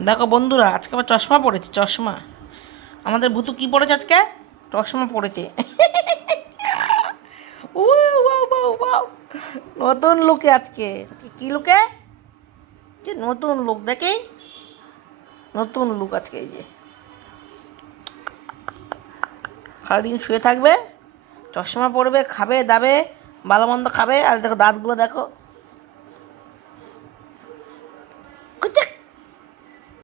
দেখো বন্ধুরা, আজকে আবার চশমা পড়েছে। চশমা আমাদের ভুতু কি পড়েছে আজকে? চশমা পড়েছে। উ বাউ বাউ বাউ। নতুন লুকে আজকে আজকে কি লুকে? যে নতুন লুক দেখে, নতুন লুক আজকে। এই যে সারাদিন শুয়ে থাকবে, চশমা পরবে, খাবে দাবে, ভালো মন্দ খাবে, আর দেখো দাঁতগুলো দেখো। কুচাক